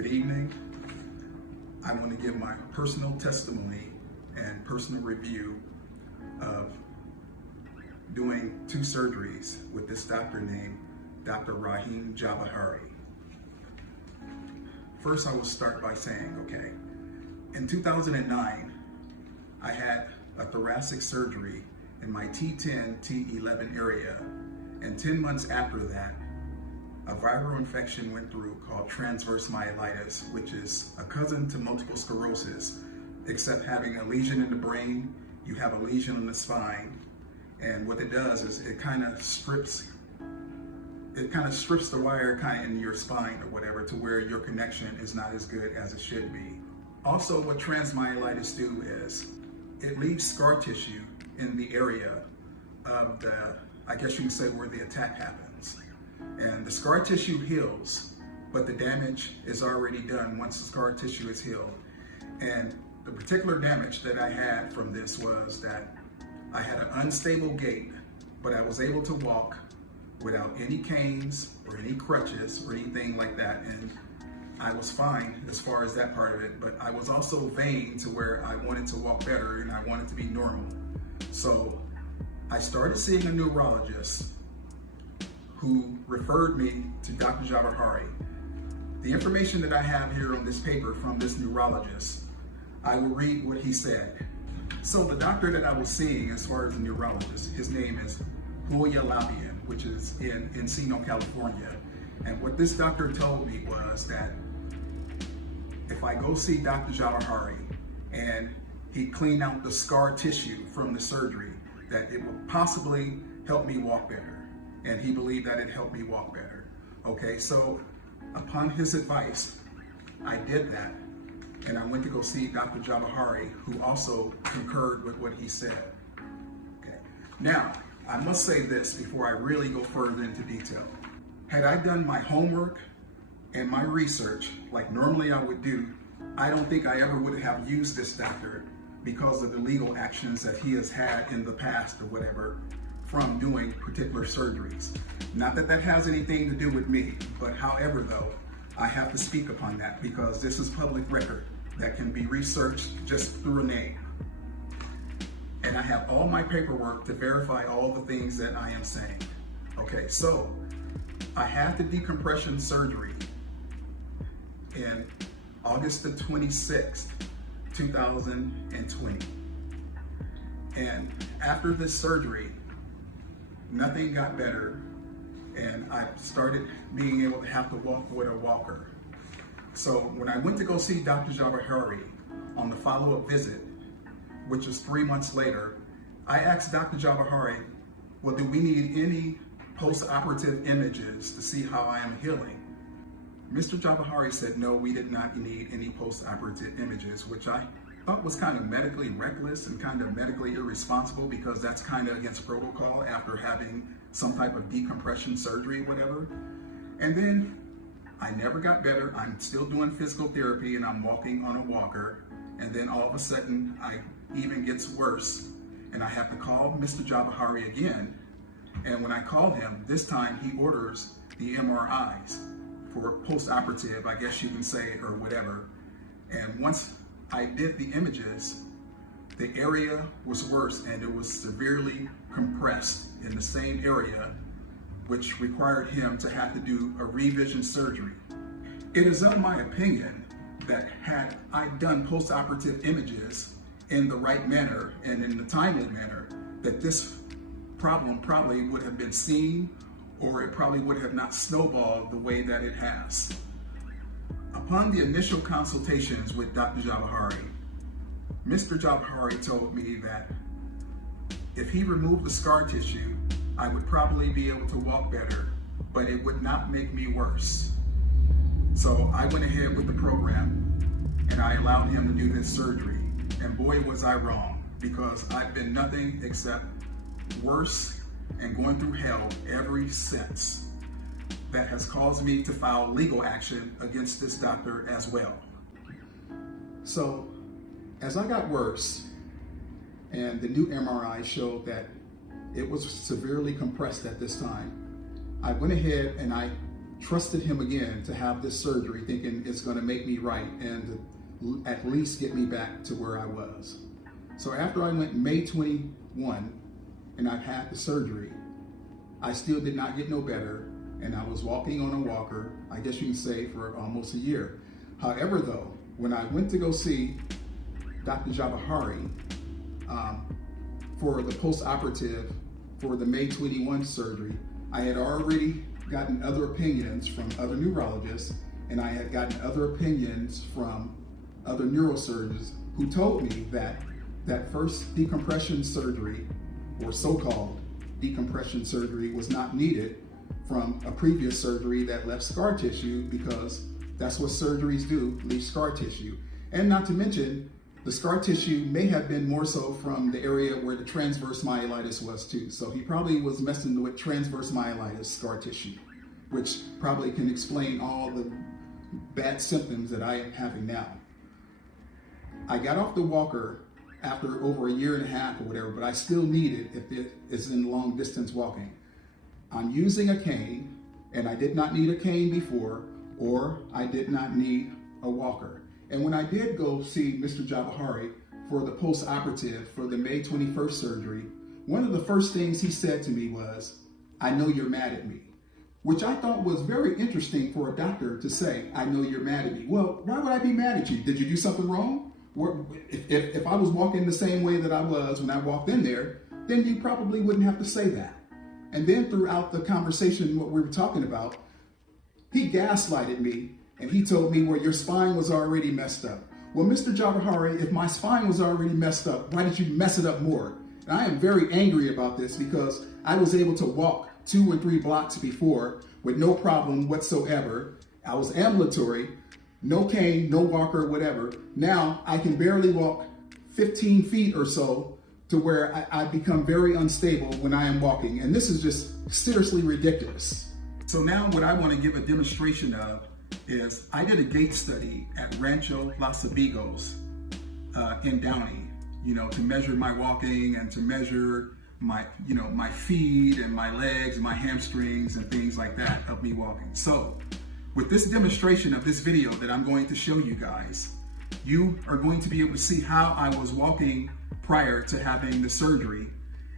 Good evening. I want to give my personal testimony and personal review of doing 2 surgeries with this doctor named Dr. Rahim Javahery. First, I will start by saying, okay, in 2009, I had a thoracic surgery in my T10, T11 area, and 10 months after that, a viral infection went through called transverse myelitis, which is a cousin to multiple sclerosis, except having a lesion in the brain, you have a lesion in the spine, and what it does is it kind of strips the wire kind of in your spine or whatever to where your connection is not as good as it should be. Also, what transmyelitis do is it leaves scar tissue in the area of the, I guess you can say, where the attack happens. And the scar tissue heals, but the damage is already done once the scar tissue is healed. And the particular damage that I had from this was that I had an unstable gait, but I was able to walk without any canes or any crutches or anything like that. And I was fine as far as that part of it, but I was also vain to where I wanted to walk better and I wanted to be normal. So I started seeing a neurologist who referred me to Dr. Javahery. The information that I have here on this paper from this neurologist, I will read what he said. So the doctor that I was seeing as far as the neurologist, his name is which is in Encino, California. And what this doctor told me was that if I go see Dr. Javahery and he clean out the scar tissue from the surgery, that it would possibly help me walk better. And he believed that it helped me walk better. Okay, so upon his advice, I did that. And I went to go see Dr. Javahery, who also concurred with what he said. Okay. Now, I must say this before I really go further into detail. Had I done my homework and my research like normally I would do, I don't think I ever would have used this doctor because of the legal actions that he has had in the past or whatever from doing particular surgeries. Not that that has anything to do with me, but however though, I have to speak upon that because this is public record that can be researched just through a name. And I have all my paperwork to verify all the things that I am saying. Okay, so I had the decompression surgery in August the 26th, 2020. And after this surgery, nothing got better, and I started being able to have to walk with a walker. So when I went to go see Dr. Javahery on the follow-up visit, which was 3 months later, I asked Dr. Javahery, well, do we need any post-operative images to see how I am healing? Mr. Javahery said, no, we did not need any post-operative images, which I thought was kind of medically reckless and kind of medically irresponsible because that's kind of against protocol after having some type of decompression surgery, whatever. And then I never got better. I'm still doing physical therapy and I'm walking on a walker. And then all of a sudden, even gets worse. And I have to call Mr. Javahery again. And when I call him, this time he orders the MRIs for post-operative, I guess you can say, or whatever. And once I did the images, the area was worse and it was severely compressed in the same area, which required him to have to do a revision surgery. It is of my opinion that had I done post-operative images in the right manner and in the timely manner, that this problem probably would have been seen or it probably would have not snowballed the way that it has. Upon the initial consultations with Dr. Javahery, Mr. Javahery told me that if he removed the scar tissue, I would probably be able to walk better, but it would not make me worse. So I went ahead with the program and I allowed him to do this surgery. And boy, was I wrong, because I've been nothing except worse and going through hell ever since. That has caused me to file legal action against this doctor as well. So as I got worse and the new MRI showed that it was severely compressed at this time, I went ahead and I trusted him again to have this surgery, thinking it's going to make me right and to at least get me back to where I was. So after I went May 21 and I've had the surgery, I still did not get no better, and I was walking on a walker, I guess you can say, for almost a year. However, though, when I went to go see Dr. Javahery for the postoperative for the May 21 surgery, I had already gotten other opinions from other neurologists, and I had gotten other opinions from other neurosurgeons who told me that that first decompression surgery, or so-called decompression surgery, was not needed from a previous surgery that left scar tissue, because that's what surgeries do, leave scar tissue. And not to mention, the scar tissue may have been more so from the area where the transverse myelitis was too. So he probably was messing with transverse myelitis scar tissue, which probably can explain all the bad symptoms that I am having now. I got off the walker after over a year and a half or whatever, but I still need it if it is in long distance walking. I'm using a cane, and I did not need a cane before, or I did not need a walker. And when I did go see Mr. Javahery for the post-operative for the May 21st surgery, one of the first things he said to me was, "I know you're mad at me," which I thought was very interesting for a doctor to say, "I know you're mad at me." Well, why would I be mad at you? Did you do something wrong? If I was walking the same way that I was when I walked in there, then you probably wouldn't have to say that. And then throughout the conversation, what we were talking about, he gaslighted me, and he told me, well, your spine was already messed up. Well, Mr. Javahery, if my spine was already messed up, why did you mess it up more? And I am very angry about this, because I was able to walk 2 and 3 blocks before with no problem whatsoever. I was ambulatory, no cane, no walker, whatever. Now I can barely walk 15 feet or so, to where I become very unstable when I am walking. And this is just seriously ridiculous. So now what I want to give a demonstration of is I did a gait study at Rancho Los Amigos in Downey, to measure my walking and to measure my, my feet and my legs and my hamstrings and things like that of me walking. So with this demonstration of this video that I'm going to show you guys, you are going to be able to see how I was walking prior to having the surgery.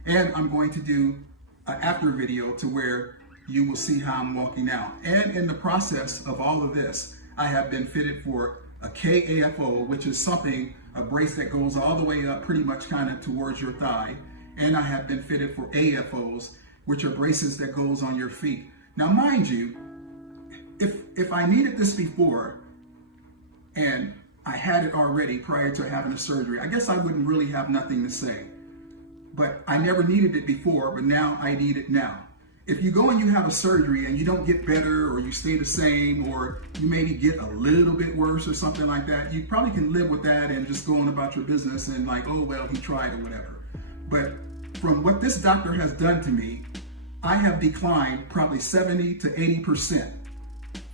And I'm going to do an after video to where you will see how I'm walking now. And in the process of all of this, I have been fitted for a KAFO, which is a brace that goes all the way up pretty much kind of towards your thigh. And I have been fitted for AFOs, which are braces that goes on your feet. Now, mind you, if I needed this before and I had it already prior to having the surgery, I guess I wouldn't really have nothing to say. But I never needed it before, but now I need it now. If you go and you have a surgery and you don't get better, or you stay the same, or you maybe get a little bit worse or something like that, you probably can live with that and just go on about your business and like, oh, well, he tried or whatever. But from what this doctor has done to me, I have declined probably 70 to 80%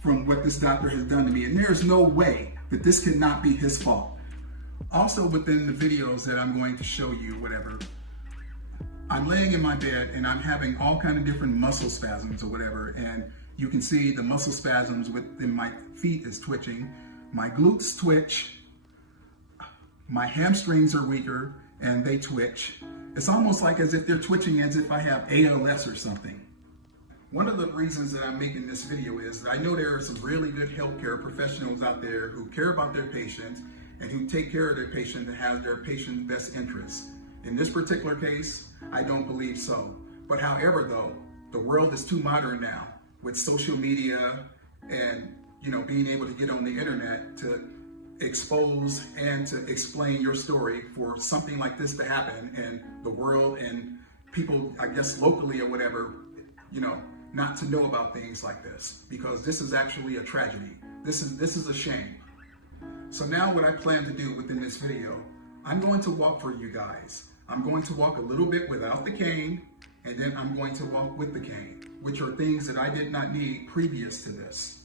from what this doctor has done to me. And there's no way that this cannot be his fault. Also, within the videos that I'm going to show you, whatever, I'm laying in my bed and I'm having all kind of different muscle spasms or whatever. And you can see the muscle spasms within my feet is twitching. My glutes twitch. My hamstrings are weaker and they twitch. It's almost like as if they're twitching as if I have ALS or something. One of the reasons that I'm making this video is that I know there are some really good healthcare professionals out there who care about their patients and who take care of their patient and have their patient's best interests. In this particular case, I don't believe so. But however, though, the world is too modern now with social media and, being able to get on the internet to expose and to explain your story for something like this to happen in the world, and people, I guess locally or whatever, not to know about things like this, because this is actually a tragedy. This is a shame. So now what I plan to do within this video, I'm going to walk for you guys. I'm going to walk a little bit without the cane, and then I'm going to walk with the cane, which are things that I did not need previous to this.